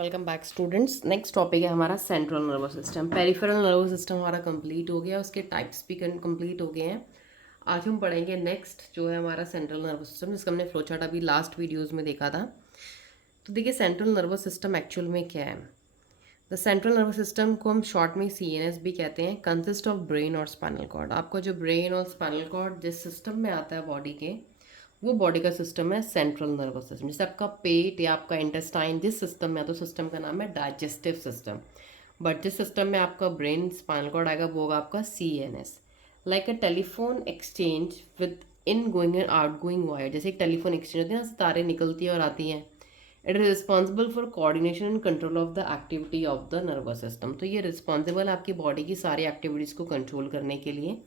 Welcome back students. Next topic है हमारा central nervous system. Peripheral nervous system हमारा complete हो गया, उसके टाइप्स भी कंप्लीट हो गए हैं। आज हम पढ़ेंगे नेक्स्ट जो है हमारा सेंट्रल नर्वस सिस्टम, जिसका हमने फ्लो चार्ट अभी लास्ट वीडियोस में देखा था। तो देखिए सेंट्रल नर्वस सिस्टम एक्चुअल में क्या है। द सेंट्रल नर्वस सिस्टम को हम शॉर्ट में CNS भी कहते हैं। कंसिस्ट ऑफ ब्रेन और स्पाइनल कॉर्ड। आपका जो ब्रेन और स्पाइनल कॉर्ड जिस सिस्टम में आता है बॉडी के, वो बॉडी का सिस्टम है सेंट्रल नर्वस सिस्टम। जैसे आपका पेट या आपका इंटेस्टाइन जिस सिस्टम में आता है, तो सिस्टम का नाम है डाइजेस्टिव सिस्टम। बट जिस सिस्टम में आपका ब्रेन स्पाइनल कॉर्ड आएगा वो होगा आपका CNS। Like a telephone exchange with in going and out going wire. जैसे एक टेलीफोन एक्सचेंज होती है ना, तारे निकलती है और आती हैं। It is responsible for coordination and control of the activity of the nervous system. तो ये रिस्पॉन्सिबल है आपकी बॉडी की सारी एक्टिविटीज़ को कंट्रोल करने के लिए।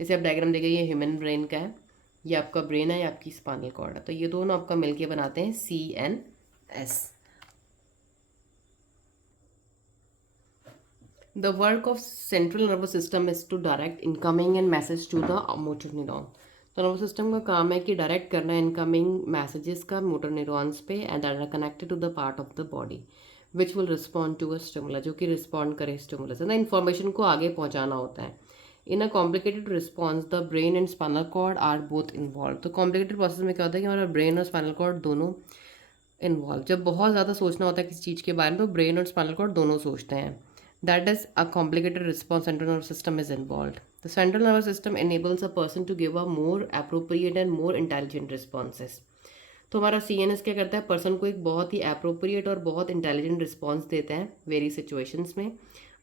जैसे आप डायग्राम देखिए, ये ह्यूमन ब्रेन का है, ये आपका ब्रेन है, ये आपकी स्पाइनल कॉर्ड है। तो ये दोनों आपका मिलके बनाते हैं CNS। The work of central nervous system is to direct incoming and message to the motor neuron. तो नर्वस सिस्टम का काम है कि डायरेक्ट करना है इनकमिंग मैसेजेस का मोटर न्यूरॉन्स पे, and that are connected to the part of the body which will respond to a stimulus, जो कि रिस्पॉन्ड करे स्टिमुलस है ना। इन्फॉर्मेशन को आगे पहुंचाना होता है। In a complicated response the brain and spinal cord are both involve. तो कॉम्प्लिकेटेड प्रोसेस में क्या होता है कि हमारा ब्रेन और स्पाइनल कॉर्ड दोनों इन्वॉल्व। जब बहुत ज़्यादा सोचना होता है किसी चीज़ के बारे में, तो ब्रेन और स्पाइनल कॉर्ड दोनों सोचते हैं। That is a complicated response, central nervous system is involve. The central nervous system enables a person to give a more appropriate and more intelligent responses। तो हमारा CNS क्या करता है, पर्सन को एक बहुत ही अप्रोप्रिएट और बहुत इंटेलिजेंट रिस्पॉन्स देता है वेरी सिचुएशंस में।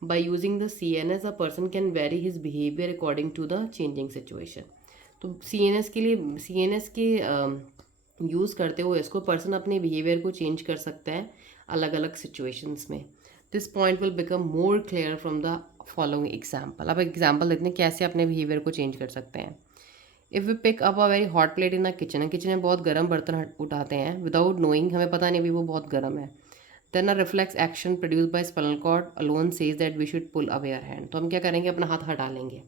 By using the CNS a person can vary his behaviour according to the changing situation. तो CNS के लिए, CNS के यूज़ करते हुए इसको पर्सन अपने बिहेवियर को चेंज कर सकता है अलग अलग सिचुएशंस में। This point will become more clear from the following example. अब एग्जाम्पल देखते हैं कैसे अपने बिहेवियर को चेंज कर सकते हैं। If we pick up a very hot plate in a kitchen, kitchen में बहुत गर्म बर्तन उठाते हैं विदाउट नोइंग, हमें पता नहीं अभी वो बहुत गर्म है। Then a reflex action produce by spinal cord alone says that we should pull away our hand. तो हम क्या करेंगे, अपना हाथ हटा लेंगे।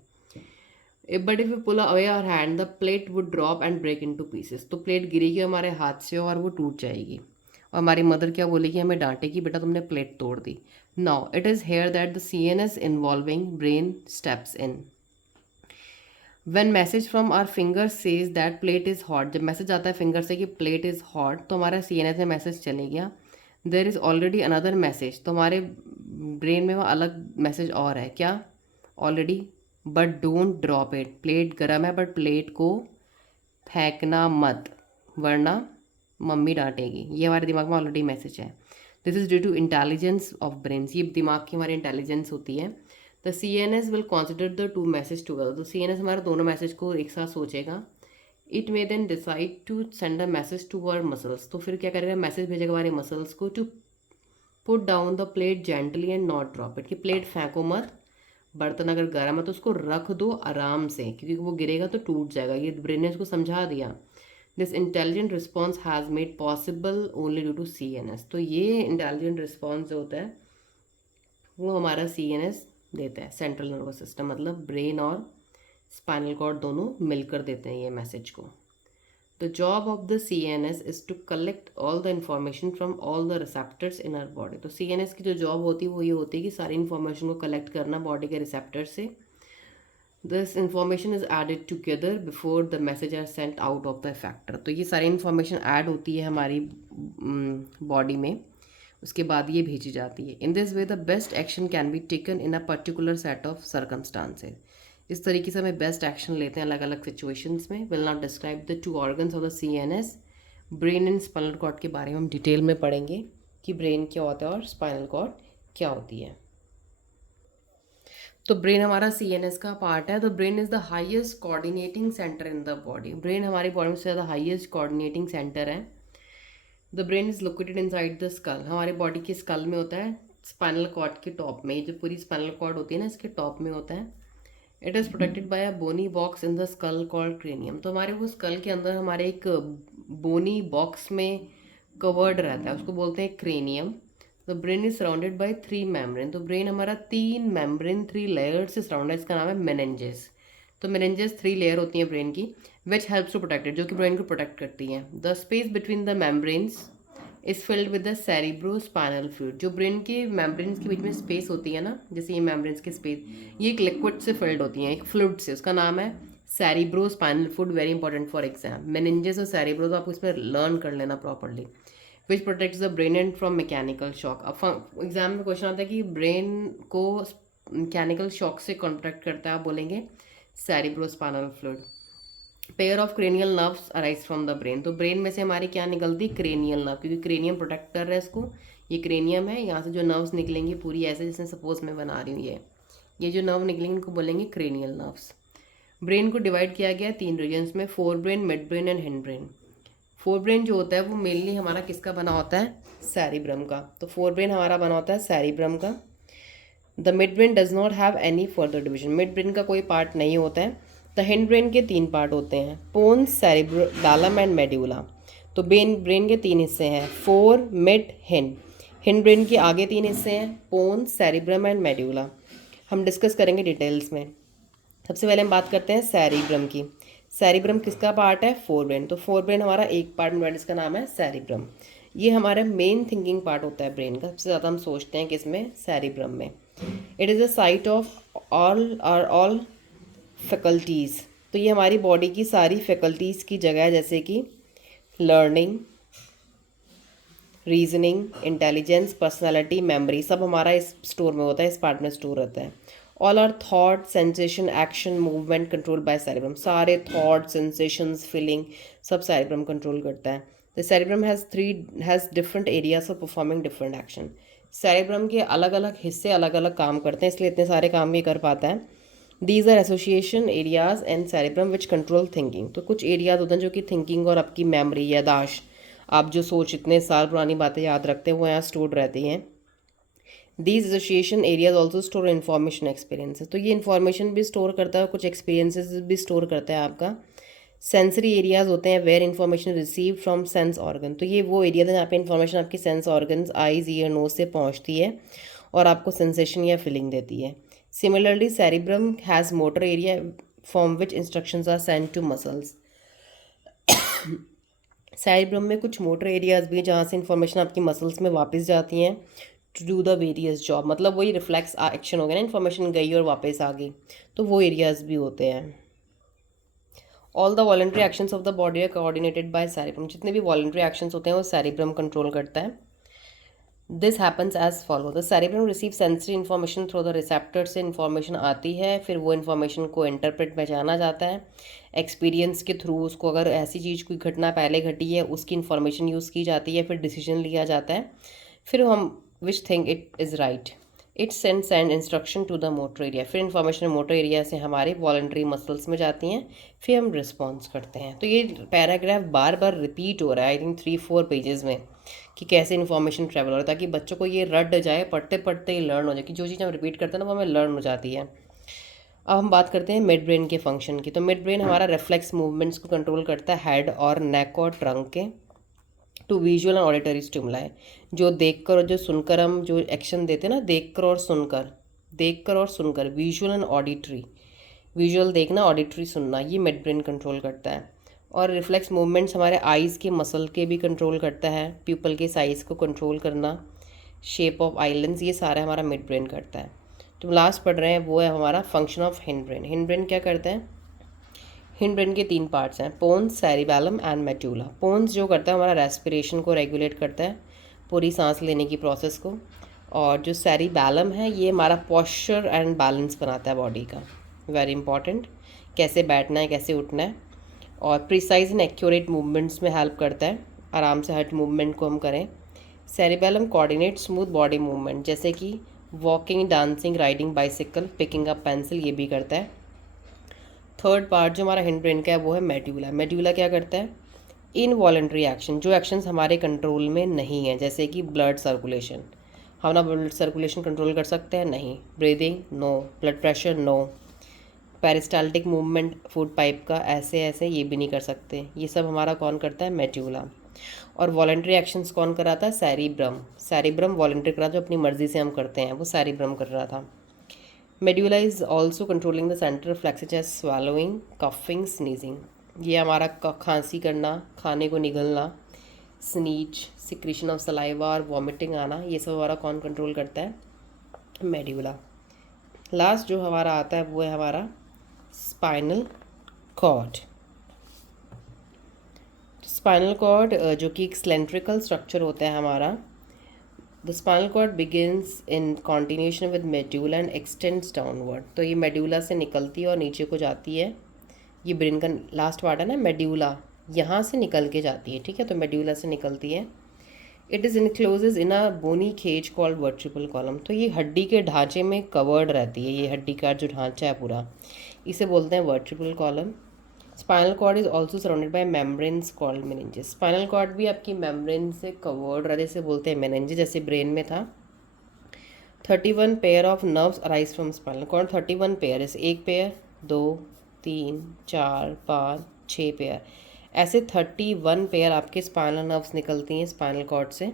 But if you pull away our hand the plate would drop and break into pieces. तो plate गिरेगी हमारे हाथ से और वो टूट जाएगी। और हमारी मदर क्या बोलेगी, हमें डांटेगी, बेटा तुमने प्लेट तोड़ दी। Now it is here that the CNS involving brain steps in. When message from our finger says that plate is hot, जब मैसेज आता है फिंगर से कि प्लेट इज़ हॉट, तो हमारा CNS में मैसेज चले गया। There is already another message, तो हमारे ब्रेन में वो अलग मैसेज और है क्या, already. But don't drop it, plate गर्म है बट प्लेट को फेंकना मत, वरना मम्मी डांटेगी। ये हमारे दिमाग में ऑलरेडी मैसेज है। This is due to intelligence of brains, ये दिमाग की हमारी इंटेलिजेंस होती है। The CNS will consider the two message together. तो CNS हमारा दोनों मैसेज को एक साथ सोचेगा। It may then decide to send a message to our muscles. तो फिर क्या करेगा, मैसेज भेजेगा हमारे मसल्स को to put down the plate gently and not drop it, कि प्लेट फेंको मत, बर्तन अगर गर्म है तो उसको रख दो आराम से, क्योंकि वो गिरेगा तो टूट जाएगा। ये ब्रेन ने उसको समझा दिया। This intelligent response has made possible only due to CNS। तो ये इंटेलिजेंट रिस्पॉन्स जो होता है वो हमारा CNS देता है। सेंट्रल नर्वस सिस्टम मतलब ब्रेन और स्पाइनल कॉर्ड दोनों मिलकर देते हैं ये मैसेज को। The job of the CNS is to collect all the information from all the receptors in our body। तो CNS की जो जॉब होती है वो ये होती है कि सारी इन्फॉर्मेशन को कलेक्ट करना बॉडी के रिसेप्टर से। This information is added together before the message are sent out of the effector. तो ये सारी इन्फॉर्मेशन ऐड होती है हमारी बॉडी में, उसके बाद ये भेजी जाती है। In this way the best action can be taken in a particular set of circumstances. इस तरीके से हमें बेस्ट एक्शन लेते हैं अलग अलग सिचुएशंस में। Will not describe the two organs of the CNS। Brain and spinal cord के बारे में हम डिटेल में पढ़ेंगे कि ब्रेन क्या होता है और स्पाइनल कॉर्ड क्या होती है। तो ब्रेन हमारा CNS का पार्ट है। तो brain is the highest coordinating centre in the body. Brain हमारी बॉडी में से ज़्यादा हाईएस्ट कोऑर्डिनेटिंग सेंटर है। The brain is located inside the skull, हमारी बॉडी के स्कल में होता है, स्पाइनल कॉर्ड के टॉप में। ये जो पूरी स्पाइनल कॉर्ड होती है ना, इसके टॉप में होता है। It is protected by a bony box in the skull called cranium. तो हमारे वो स्कल के अंदर हमारे एक बोनी बॉक्स में कवर्ड रहता है, उसको बोलते हैं cranium. The brain is surrounded by 3 membrane. तो ब्रेन हमारा 3 मेम्ब्रेन 3 लेयर से सराउंड है, इसका नाम है मेनेंजेस। तो मेनेंजेस 3 लेयर होती हैं ब्रेन की, which helps to protect it, जो कि ब्रेन को प्रोटेक्ट करती हैं। The space between the membranes is filled with the cerebrospinal fluid. जो ब्रेन के मेम्ब्रेन्स के बीच में स्पेस होती है ना, जैसे ये मेम्ब्रेन्स की स्पेस, ये एक लिक्विड से फिल्ड होती है, एक फ्लूइड से, उसका नाम है cerebrospinal fluid. Very important for exam. Meninges और सेरिब्रो तो आपको इसमें लर्न कर लेना properly. Which protects the brain and from mechanical shock. अब एग्जाम में क्वेश्चन आता है कि ब्रेन को मैकेनिकल शॉक से कॉन्ट्रैक्ट करता है, आप बोलेंगे cerebrospinal fluid. Pair of cranial nerves arise from the brain. तो ब्रेन में से हमारी क्या निकलती, क्रेनियल नर्व, क्योंकि क्रेनियम प्रोटेक्ट कर रहा है इसको। ये क्रेनियम है, यहाँ से जो नर्व्स निकलेंगी पूरी ऐसे, जैसे सपोज मैं बना रही हूँ, ये जो नर्व निकलेंगे इनको बोलेंगे क्रेनियल नर्व्स। ब्रेन को डिवाइड किया गया 3 रीजन्स में, fore brain, mid brain and hind brain. Fore brain जो होता है वो मेनली हमारा किसका बना होता है, सेरिब्रम का। तो फोर ब्रेन हमारा बना होता है सेरिब्रम का। The mid brain does not have any further division. Mid brain का कोई पार्ट नहीं होता है। द हिंड ब्रेन के 3 पार्ट होते हैं, पोन्स, सेरिब्रम एंड मेड्यूला। तो ब्रेन के 3 हिस्से हैं, four, mid, hind. Hind brain के आगे 3 हिस्से हैं, पोन्स, सेरिब्रम एंड मेड्यूला। हम डिस्कस करेंगे डिटेल्स में। सबसे पहले हम बात करते हैं सेरिब्रम की। सेरिब्रम किसका पार्ट है, फोर ब्रेन। तो फोर ब्रेन हमारा एक पार्ट में, इसका नाम है सेरिब्रम। ये हमारा मेन थिंकिंग पार्ट होता है ब्रेन का, सबसे ज़्यादा हम सोचते हैं किसमें, सेरिब्रम में। It is a site of all faculties. तो ये हमारी बॉडी की सारी फैकल्टीज़ की जगह है, जैसे कि learning, reasoning, intelligence, personality, memory, सब हमारा इस स्टोर में होता है, इस पार्ट में स्टोर रहता है। All are thought, sensation, action, movement control by cerebrum. सारे थॉट, सेंसेशंस, फीलिंग सब सेरिब्रम कंट्रोल करता है। The cerebrum has different areas for performing different action. Cerebrum के अलग अलग हिस्से अलग अलग काम करते हैं, इसलिए इतने सारे काम ये कर पाता है। These are association areas and cerebrum which control thinking. तो कुछ एरियाज होते हैं जो कि थिंकिंग और आपकी मेमोरी, यादाश्त, आप जो सोच इतने साल पुरानी बातें याद रखते हैं वो यहाँ स्टोर रहती हैं। These association areas also store information, experiences. तो ये इन्फॉर्मेशन भी स्टोर करता है, कुछ एक्सपीरियंसेस भी स्टोर करता है आपका। सेंसरी एरियाज होते हैं, where information receive from sense organ. तो ये वो एरिया है जहाँ पे इन्फॉर्मेशन आपकी sense organs, eyes, ear, nose से पहुँचती है और आपको सेंसेशन या फीलिंग देती है। Similarly cerebrum has motor area from which instructions are send to muscles. Cerebrum में कुछ मोटर एरियाज भी जहाँ से इंफॉर्मेशन आपकी मसल्स में वापस जाती हैं to do the various job. मतलब वही रिफ्लेक्स एक्शन हो गया ना, इन्फॉर्मेशन गई और वापस आ गई, तो वो एरियाज भी होते हैं। All the voluntary actions of the body are coordinated by cerebrum. जितने भी वॉलंटरी एक्शंस होते हैं वो सेरिब्रम कंट्रोल करता है। This happens as follow. The cerebrum receive sensory information through the receptor से इन्फॉर्मेशन आती है, फिर वो इन्फॉर्मेशन को इंटरप्रेट पहचाना जाता है एक्सपीरियंस के थ्रू। उसको अगर ऐसी चीज़ कोई घटना पहले घटी है उसकी इन्फॉर्मेशन यूज़ की जाती है, फिर डिसीजन लिया जाता है, फिर हम which think it is right. It send instruction to the motor area. फिर इन्फॉर्मेशन मोटर एरिया से हमारे वॉलंटरी मसल्स में जाती हैं, फिर हम रिस्पॉन्स करते हैं। तो ये पैराग्राफ बार बार रिपीट हो रहा है, आई थिंक 3-4 पेजेस में, कि कैसे इन्फॉर्मेशन ट्रैवल हो रहा है, ताकि बच्चों को ये रट जाए, पढ़ते पढ़ते ही लर्न हो जाए, कि जो चीज़ हम रिपीट करते हैं ना वो हमें लर्न हो जाती है। अब हम बात करते हैं मिड ब्रेन के फंक्शन की। तो मिड ब्रेन हमारा रिफ्लेक्स मूवमेंट्स को कंट्रोल करता है हेड और नेक और ट्रंक के, to visual and auditory stimuli. जो देखकर और जो सुनकर हम जो एक्शन देते हैं ना, देखकर और सुनकर, विजुअल एंड ऑडिटरी, विजुअल देखना, ऑडिटरी सुनना, ये मिड ब्रेन कंट्रोल करता है। और रिफ्लेक्स मूवमेंट्स हमारे आइज़ के मसल के भी कंट्रोल करता है, प्यूपल के साइज़ को कंट्रोल करना, शेप ऑफ आइलैंड्स, ये सारा हमारा मिड ब्रेन करता है। तो लास्ट पढ़ रहे हैं वो है हमारा function of hind brain. Hind brain क्या करता है, हिंड ब्रेन के 3 पार्ट्स हैं, pons, cerebellum and medulla. Pons जो करता है हमारा रेस्पिरेशन को रेगुलेट करता है, पूरी सांस लेने की प्रोसेस को। और जो सेरिबैलम है ये हमारा पॉस्चर एंड बैलेंस बनाता है बॉडी का, वेरी इंपॉर्टेंट, कैसे बैठना है, कैसे उठना है। और प्रिसाइज एंड एक्यूरेट मूवमेंट्स में हेल्प करता है, आराम से हर मूवमेंट को हम करें। Cerebellum coordinate smooth body movement, जैसे कि walking, dancing, riding bicycle, picking up pencil, ये भी करता है। थर्ड पार्ट जो हमारा हिंड ब्रेन का है वो है मेड्यूला। मेड्यूला क्या करता है, इनवॉलंटरी एक्शन, जो एक्शंस हमारे कंट्रोल में नहीं है, जैसे कि ब्लड सर्कुलेशन, हम ना ब्लड सर्कुलेशन कंट्रोल कर सकते हैं, नहीं। Breathing, no. Blood pressure, no. Peristaltic movement food pipe का, ऐसे ऐसे ये भी नहीं कर सकते, ये सब हमारा कौन करता है, मेड्यूला। और वॉलंटरी एक्शंस कौन कराता है, सेरिब्रम। सेरिब्रम वॉलंटरी करा, जो अपनी मर्जी से हम करते हैं, वो सेरिब्रम कर रहा था। Medulla is also controlling the centre reflexes as swallowing, coughing, sneezing. ये हमारा खांसी करना, खाने को निगलना, स्नीच, सिक्रीशन ऑफ सलाइवा और वॉमिटिंग आना, ये सब हमारा कौन कंट्रोल करता है? मेड्यूला। लास्ट जो हमारा आता है वो है हमारा स्पाइनल कॉर्ड। स्पाइनल कॉर्ड जो कि एक सिलेंड्रिकल स्ट्रक्चर होता है हमारा। The spinal cord begins in continuation with medulla and extends downward. तो ये मेड्यूला से निकलती है और नीचे को जाती है। ये ब्रेन का लास्ट पार्ट है ना, मेड्यूला, यहाँ से निकल के जाती है, ठीक है। तो मेड्यूला से निकलती है। It is encloses in a bony cage called vertebral column. तो ये हड्डी के ढांचे में कवर्ड रहती है, ये हड्डी का जो ढांचा है पूरा, इसे बोलते हैं vertebral column. Spinal cord is also surrounded by membranes called meninges. Spinal cord भी आपकी मेम्ब्रेन से कवर्ड रहते, से बोलते हैं मेनिंजेस, जैसे ब्रेन में था। 31 pair of nerves arise from spinal cord. 31 pair, जैसे एक पेयर, 2, 3, 4, 5, 6 पेयर, ऐसे 31 पेयर आपके स्पाइनल नर्व्स निकलती हैं स्पाइनल कॉर्ड से,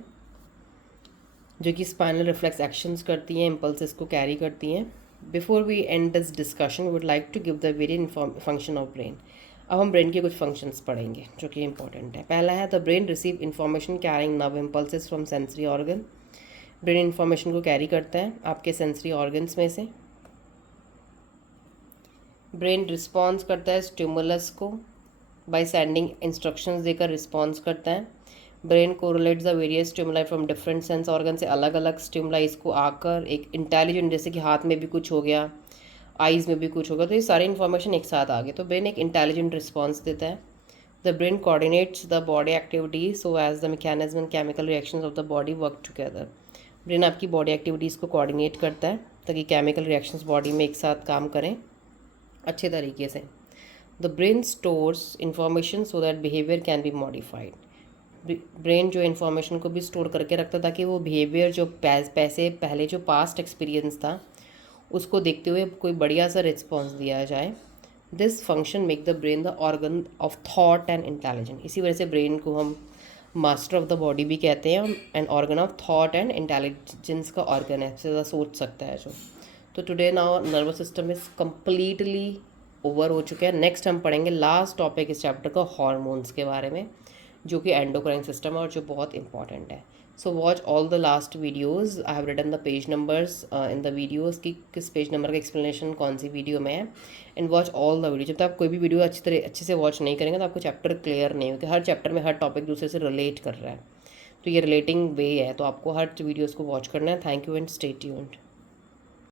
जो कि स्पाइनल रिफ्लेक्स एक्शंस करती हैं, इम्पल्सेस को कैरी करती हैं। Before we end this discussion would like to give the various function of brain. अब हम ब्रेन के कुछ फंक्शंस पढ़ेंगे जो कि इंपॉर्टेंट है। पहला है the brain receive information carrying nerve impulses from sensory organ. Brain information को कैरी करता है आपके सेंसरी ऑर्गन्स में से। ब्रेन रिस्पॉन्स करता है स्टिमुलस को बाय सेंडिंग इंस्ट्रक्शंस देकर रिस्पॉन्स करता है। Brain correlates the various stimuli from different sense organ से अलग अलग स्टिमुलाइज को आकर एक इंटेलिजेंट, जैसे कि हाथ में भी कुछ हो गया, आइज़ में भी कुछ होगा, तो ये सारी इन्फॉर्मेशन एक साथ आ गई, तो ब्रेन एक इंटेलिजेंट रिस्पॉन्स देता है। The brain coordinates the body activities so as the mechanism and chemical reactions of the body work together. Brain आपकी बॉडी एक्टिविटीज़ को कोऑर्डिनेट करता है ताकि केमिकल रिएक्शंस बॉडी में एक साथ काम करें अच्छे तरीके से। The brain stores information so that behaviour can be modified. Brain जो इन्फॉर्मेशन को भी स्टोर करके रखता है ताकि वो बिहेवियर जो पैसे पहले जो पास्ट एक्सपीरियंस था उसको देखते हुए कोई बढ़िया सा रिस्पॉन्स दिया जाए। This function make the brain the organ of thought and intelligent. इसी वजह से ब्रेन को हम मास्टर ऑफ द बॉडी भी कहते हैं and organ of thought and intelligence का ऑर्गन है, ज़्यादा सोच सकता है जो। तो today now nervous system is completely over हो चुके हैं। नेक्स्ट हम पढ़ेंगे लास्ट टॉपिक इस चैप्टर का, हार्मोन्स के बारे में, जो कि एंडोक्राइन सिस्टम है और जो बहुत इंपॉर्टेंट है। So watch all the last videos. I have written the page numbers in the videos की किस पेज नंबर का एक्सप्लेनेशन कौन सी वीडियो में है, and watch all the video. जब तक आप कोई भी वीडियो अच्छे से वॉच नहीं करेंगे तो आपको चैप्टर क्लियर नहीं होगा। हर चैप्टर में हर टॉपिक दूसरे से रिलेट कर रहा है, तो ये रिलेटिंग वे है, तो आपको हर वीडियोज़ को वॉच करना है। Thank you and stay tuned.